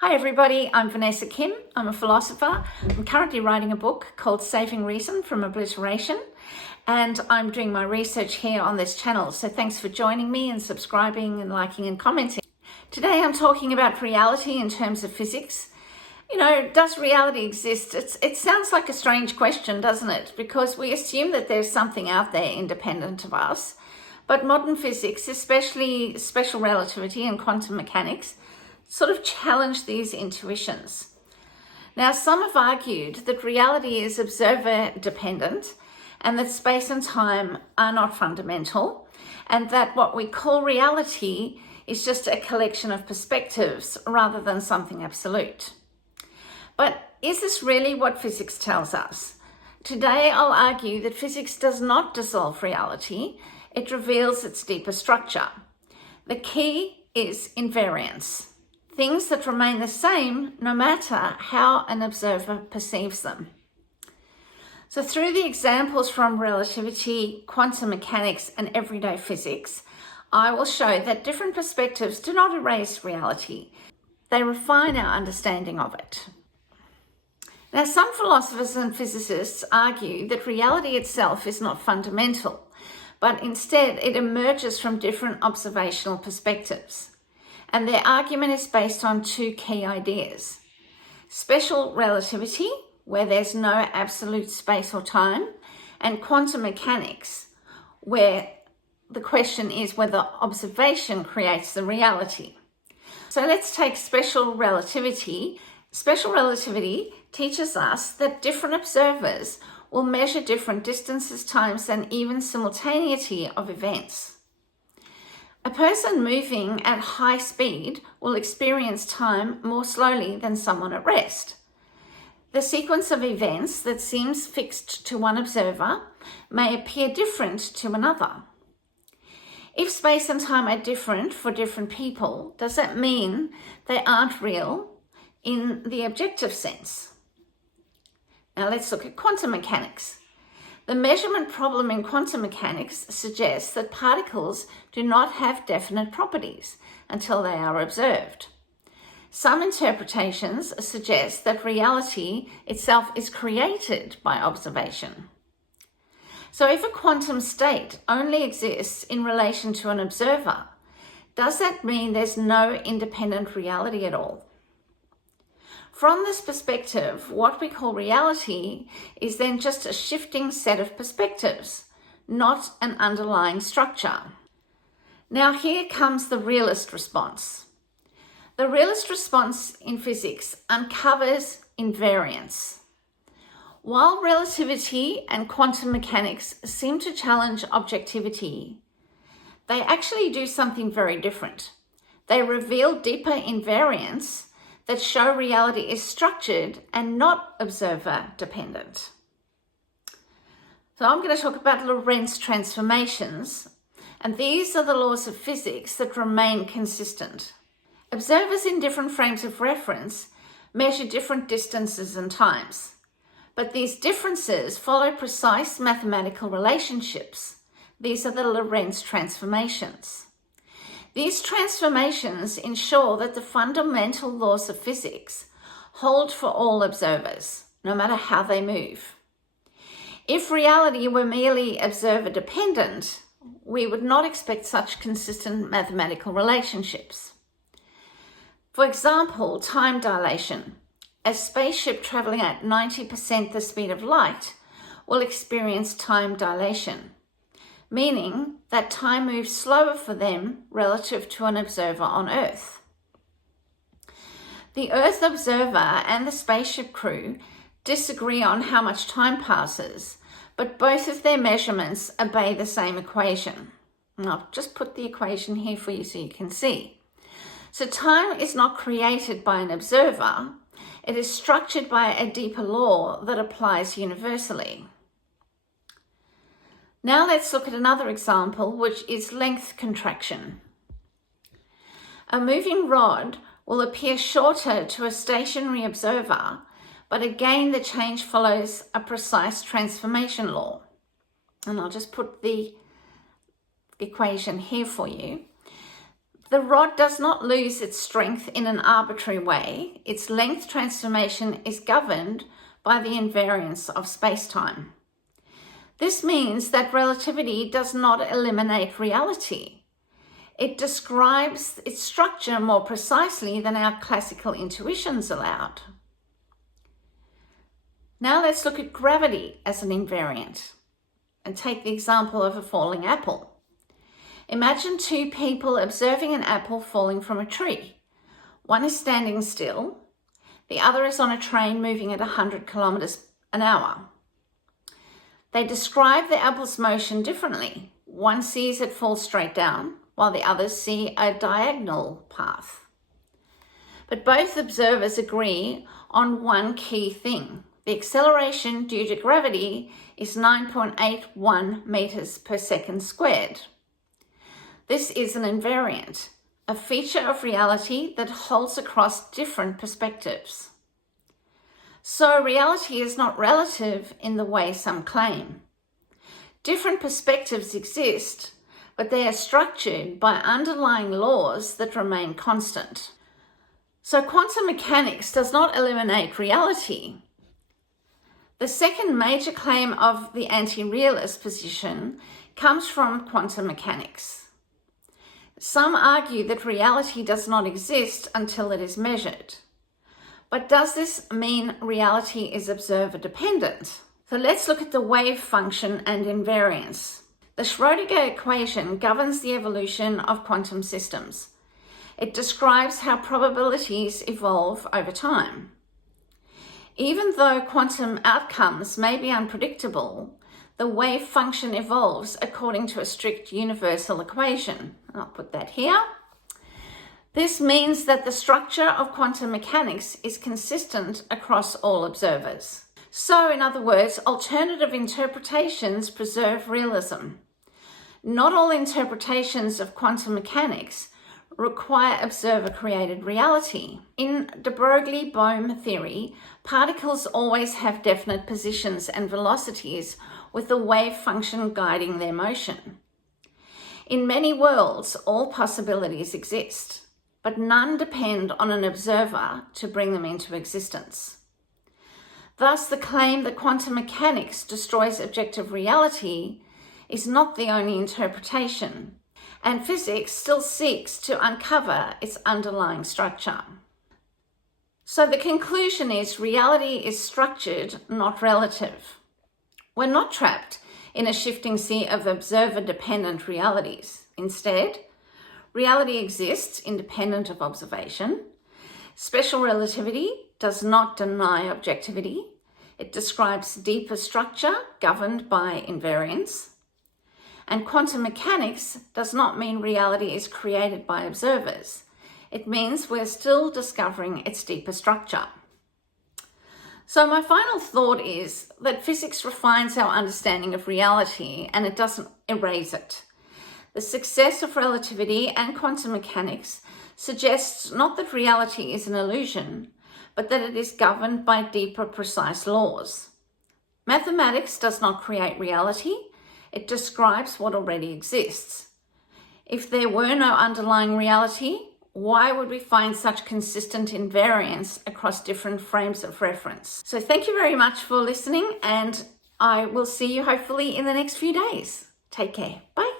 Hi everybody, I'm Vanessa Kim. I'm a philosopher. I'm currently writing a book called Saving Reason from Obliteration, and I'm doing my research here on this channel. So thanks for joining me and subscribing and liking and commenting. Today I'm talking about reality in terms of physics. You know, does reality exist? It sounds like a strange question, doesn't it? Because we assume that there's something out there independent of us. But modern physics, especially special relativity and quantum mechanics, sort of challenge these intuitions. Now, some have argued that reality is observer dependent and that space and time are not fundamental, and that what we call reality is just a collection of perspectives rather than something absolute. But is this really what physics tells us? Today, I'll argue that physics does not dissolve reality. It reveals its deeper structure. The key is invariance, things that remain the same no matter how an observer perceives them. So through the examples from relativity, quantum mechanics, and everyday physics, I will show that different perspectives do not erase reality. They refine our understanding of it. Now, some philosophers and physicists argue that reality itself is not fundamental, but instead it emerges from different observational perspectives. And their argument is based on two key ideas: special relativity, where there's no absolute space or time, and quantum mechanics, where the question is whether observation creates the reality. So let's take special relativity. Special relativity teaches us that different observers will measure different distances, times, and even simultaneity of events. A person moving at high speed will experience time more slowly than someone at rest. The sequence of events that seems fixed to one observer may appear different to another. If space and time are different for different people, does that mean they aren't real in the objective sense? Now let's look at quantum mechanics. The measurement problem in quantum mechanics suggests that particles do not have definite properties until they are observed. Some interpretations suggest that reality itself is created by observation. So if a quantum state only exists in relation to an observer, does that mean there's no independent reality at all? From this perspective, what we call reality is then just a shifting set of perspectives, not an underlying structure. Now here comes the realist response. The realist response in physics uncovers invariance. While relativity and quantum mechanics seem to challenge objectivity, they actually do something very different. They reveal deeper invariance that show reality is structured and not observer dependent. So I'm going to talk about Lorentz Transformations, and these are the laws of physics that remain consistent. Observers in different frames of reference measure different distances and times, but these differences follow precise mathematical relationships. These are the Lorentz Transformations. These transformations ensure that the fundamental laws of physics hold for all observers, no matter how they move. If reality were merely observer dependent, we would not expect such consistent mathematical relationships. For example, time dilation. A spaceship traveling at 90% the speed of light will experience time dilation, meaning that time moves slower for them relative to an observer on Earth. The Earth observer and the spaceship crew disagree on how much time passes, but both of their measurements obey the same equation. And I'll just put the equation here for you so you can see. So time is not created by an observer. It is structured by a deeper law that applies universally. Now let's look at another example, which is length contraction. A moving rod will appear shorter to a stationary observer, but again the change follows a precise transformation law. And I'll just put the equation here for you. The rod does not lose its strength in an arbitrary way. Its length transformation is governed by the invariance of space-time. This means that relativity does not eliminate reality. It describes its structure more precisely than our classical intuitions allowed. Now let's look at gravity as an invariant and take the example of a falling apple. Imagine two people observing an apple falling from a tree. One is standing still, the other is on a train moving at 100 kilometers an hour. They describe the apple's motion differently. One sees it fall straight down, while the others see a diagonal path. But both observers agree on one key thing. The acceleration due to gravity is 9.81 meters per second squared. This is an invariant, a feature of reality that holds across different perspectives. So reality is not relative in the way some claim. Different perspectives exist, but they are structured by underlying laws that remain constant. So quantum mechanics does not eliminate reality. The second major claim of the anti-realist position comes from quantum mechanics. Some argue that reality does not exist until it is measured. But does this mean reality is observer dependent? So let's look at the wave function and invariance. The Schrödinger equation governs the evolution of quantum systems. It describes how probabilities evolve over time. Even though quantum outcomes may be unpredictable, the wave function evolves according to a strict universal equation. I'll put that here. This means that the structure of quantum mechanics is consistent across all observers. So, in other words, alternative interpretations preserve realism. Not all interpretations of quantum mechanics require observer-created reality. In de Broglie-Bohm theory, particles always have definite positions and velocities with the wave function guiding their motion. In many worlds, all possibilities exist, but none depend on an observer to bring them into existence. Thus, the claim that quantum mechanics destroys objective reality is not the only interpretation, and physics still seeks to uncover its underlying structure. So the conclusion is reality is structured, not relative. We're not trapped in a shifting sea of observer-dependent realities. Instead, reality exists independent of observation. Special relativity does not deny objectivity. It describes deeper structure governed by invariance. And quantum mechanics does not mean reality is created by observers. It means we're still discovering its deeper structure. So my final thought is that physics refines our understanding of reality and it doesn't erase it. The success of relativity and quantum mechanics suggests not that reality is an illusion, but that it is governed by deeper, precise laws. Mathematics does not create reality. It describes what already exists. If there were no underlying reality, why would we find such consistent invariance across different frames of reference? So thank you very much for listening, and I will see you hopefully in the next few days. Take care. Bye.